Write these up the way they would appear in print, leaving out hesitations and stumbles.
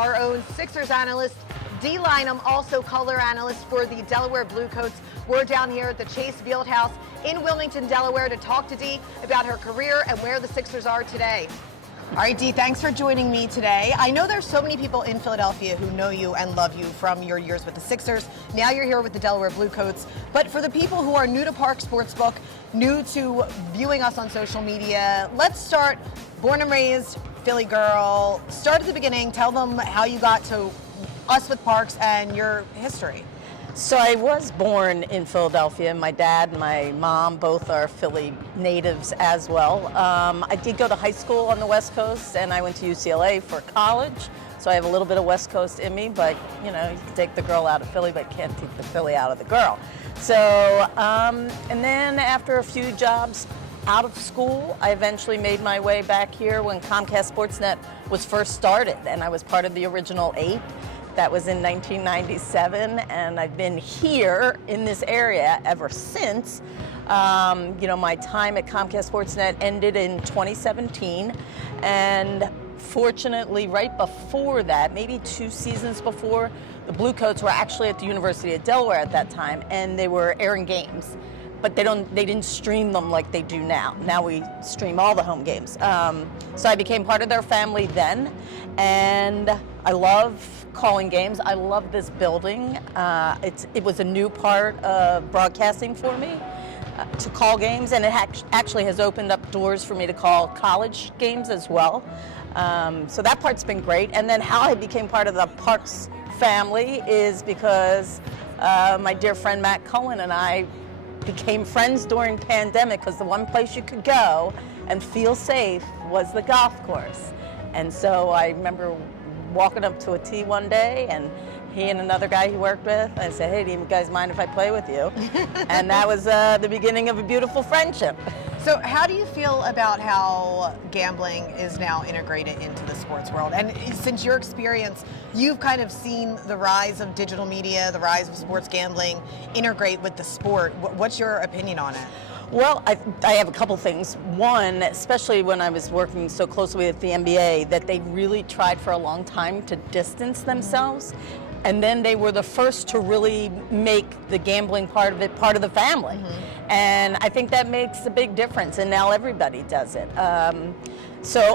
our own Sixers analyst, Dei Lynam, also color analyst for the Delaware Bluecoats. We're down here at the Chase Fieldhouse in Wilmington, Delaware, to talk to Dei about her career and where the Sixers are today. All right, Dei, thanks for joining me today. I know there's so many people in Philadelphia who know you and love you from your years with the Sixers. Now you're here with the Delaware Bluecoats. But for the people who are new to Parx Sportsbook, new to viewing us on social media, let's start born and raised Philly girl. Start at the beginning. Tell them how you got to us with Parx and your history. So I was born in Philadelphia. My dad and my mom both are Philly natives as well. I did go to high school on the West Coast, and I went to UCLA for college. So I have a little bit of West Coast in me, but you know, you can take the girl out of Philly, but can't take the Philly out of the girl. So, and then after a few jobs out of school, I eventually made my way back here when Comcast Sportsnet was first started, and I was part of the original 8. That was in 1997, and I've been here in this area ever since. You know, my time at Comcast Sportsnet ended in 2017, and fortunately, right before that, maybe 2 seasons before, the Bluecoats were actually at the University of Delaware at that time, and they were airing games. But they didn't stream them like they do now. Now we stream all the home games. So I became part of their family then, and I love calling games. I love this building. It was a new part of broadcasting for me to call games, and it actually has opened up doors for me to call college games as well. So that part's been great. And then how I became part of the Parx family is because my dear friend Matt Cohen and I became friends during pandemic, because the one place you could go and feel safe was the golf course. And so I remember walking up to a tee one day, and he and another guy he worked with, I said, hey, do you guys mind if I play with you? And that was the beginning of a beautiful friendship. So how do you feel about how gambling is now integrated into the sports world? And since your experience, you've kind of seen the rise of digital media, the rise of sports gambling integrate with the sport. What's your opinion on it? Well, I have a couple things. One, especially when I was working so closely with the NBA, that they really tried for a long time to distance themselves. And then they were the first to really make the gambling part of it part of the family. And I think that makes a big difference, and now everybody does it. And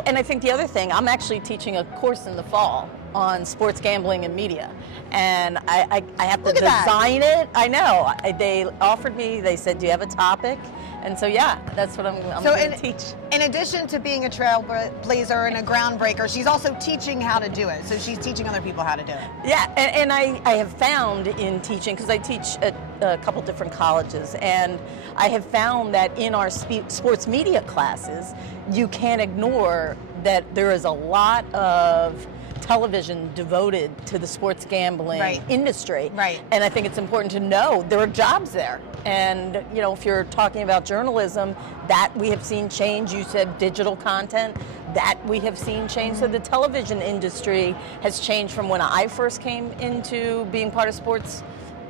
I think the other thing, I'm actually teaching a course in the fall on sports gambling and media. And I have to design it. I know. They offered me, they said, do you have a topic? And so, yeah, that's what I'm going to teach. In addition to being a trailblazer and a groundbreaker, she's also teaching how to do it. So she's teaching other people how to do it. Yeah, and I have found in teaching, because I teach at a couple different colleges, and I have found that in our sports media classes, you can't ignore that there is a lot of television devoted to the sports gambling industry. Right. And I think it's important to know there are jobs there. And, you know, if you're talking about journalism, that we have seen change. You said digital content, that we have seen change. So the television industry has changed from when I first came into being part of sports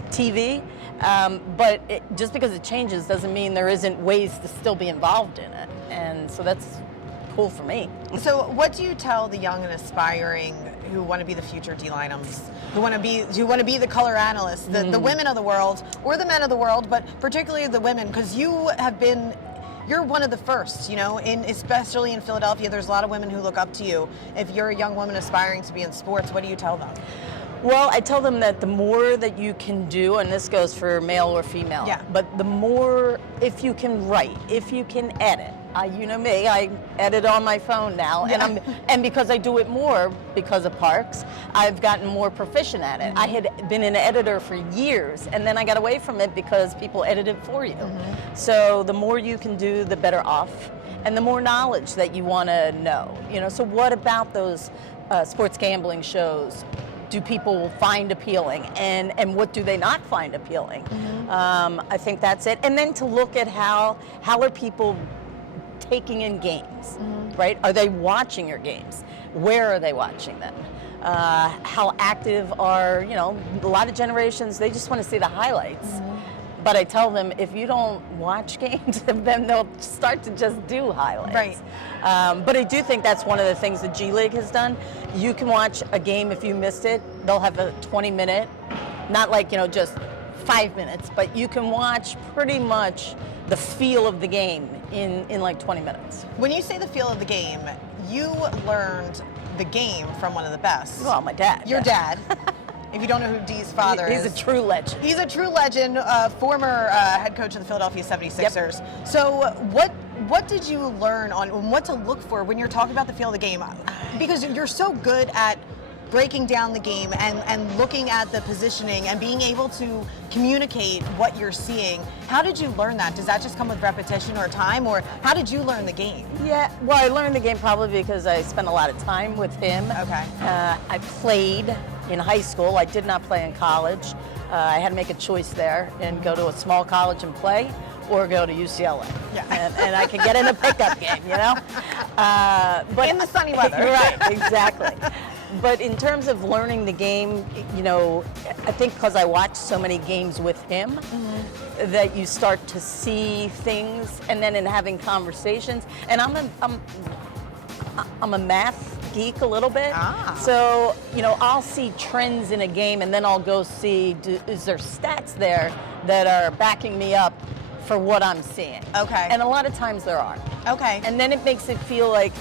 TV. But just because it changes doesn't mean there isn't ways to still be involved in it. And so that's cool for me. So what do you tell the young and aspiring who want to be the future Dei Lynams, who want to be the color analysts, the women of the world, or the men of the world, but particularly the women, because you're one of the first, you know, especially in Philadelphia, there's a lot of women who look up to you. If you're a young woman aspiring to be in sports, what do you tell them? Well, I tell them that the more that you can do, and this goes for male or female, but the more, if you can write, if you can edit, you know me, I edit on my phone now, and because I do it more because of Parx, I've gotten more proficient at it. I had been an editor for years, and then I got away from it because people edit it for you. So the more you can do, the better off, and the more knowledge that you want to know. You know, so what about those sports gambling shows do people find appealing, and what do they not find appealing? I think that's it. And then to look at how are people taking in games, right? Are they watching your games? Where are they watching them? How active are, you know, a lot of generations, they just want to see the highlights. But I tell them, if you don't watch games, then they'll start to just do highlights. Right. But I do think that's one of the things the G League has done. You can watch a game if you missed it. They'll have a 20-minute, not like, just 5 minutes, but you can watch pretty much the feel of the game in like 20 minutes. When you say the feel of the game, you learned the game from one of the best. Well, my dad. Your dad. If you don't know who Dee's father is. He's a true legend. He's a true legend, former head coach of the Philadelphia 76ers. Yep. So what did you learn on what to look for when you're talking about the feel of the game? Because you're so good at breaking down the game and looking at the positioning and being able to communicate what you're seeing. How did you learn that? Does that just come with repetition or time, or how did you learn the game? Yeah, well, I learned the game probably because I spent a lot of time with him. Okay. I played in high school. I did not play in college. I had to make a choice there and go to a small college and play, or go to UCLA. Yeah. And I could get in a pickup game, But in the sunny weather. Right, exactly. But in terms of learning the game, I think because I watched so many games with him, that you start to see things, and then in having conversations. And I'm a math geek a little bit. So, I'll see trends in a game, and then I'll go see, is there stats there that are backing me up for what I'm seeing? Okay. And a lot of times there are. Okay. And then it makes it feel like,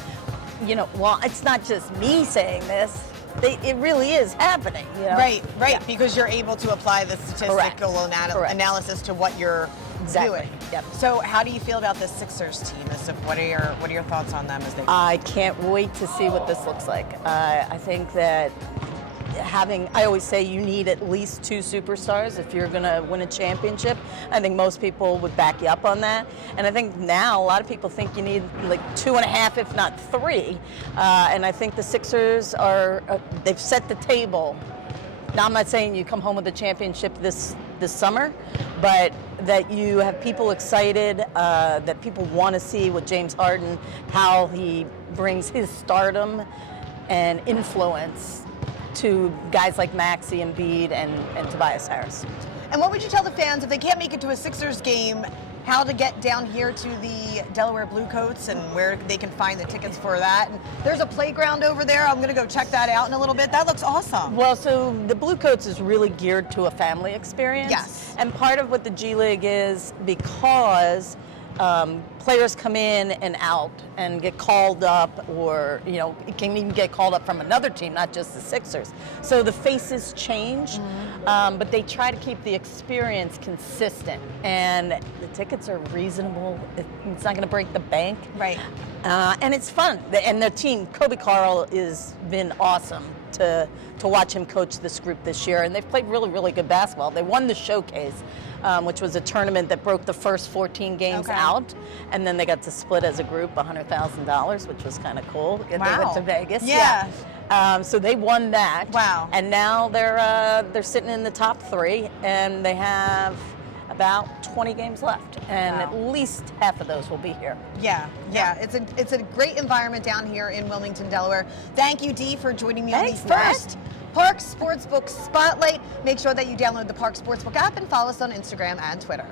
well, it's not just me saying this. It really is happening. Right, yeah. Because you're able to apply the statistical analysis to what you're doing. Yep. So how do you feel about the Sixers team? What are your thoughts on them as they? I can't wait to see what this looks like. I think that I always say you need at least 2 superstars if you're going to win a championship. I think most people would back you up on that. And I think now a lot of people think you need like 2.5, if not 3. And I think the Sixers they've set the table. Now, I'm not saying you come home with a championship this summer, but that you have people excited, that people want to see with James Harden, how he brings his stardom and influence to guys like Maxey, Embiid, and Tobias Harris. And what would you tell the fans if they can't make it to a Sixers game, how to get down here to the Delaware Bluecoats and where they can find the tickets for that? And there's a playground over there. I'm going to go check that out in a little bit. That looks awesome. Well, so the Bluecoats is really geared to a family experience. Yes. And part of what the G League is, because players come in and out and get called up, or it can even get called up from another team, not just the Sixers. So the faces change, but they try to keep the experience consistent. And the tickets are reasonable. It's not going to break the bank. Right. And it's fun. And the team, Kobe Carl, has been awesome to watch him coach this group this year. And they've played really, really good basketball. They won the Showcase, which was a tournament that broke the first 14 games out, and then they got to split as a group $100,000, which was kind of cool. Wow. They went to Vegas. Yeah. So they won that. Wow. And now they're sitting in the top 3, and they have about 20 games left, and at least half of those will be here. Yeah. It's a great environment down here in Wilmington, Delaware. Thank you, Dee, for joining me on the first Parx Sportsbook Spotlight. Make sure that you download the Parx Sportsbook app and follow us on Instagram and Twitter.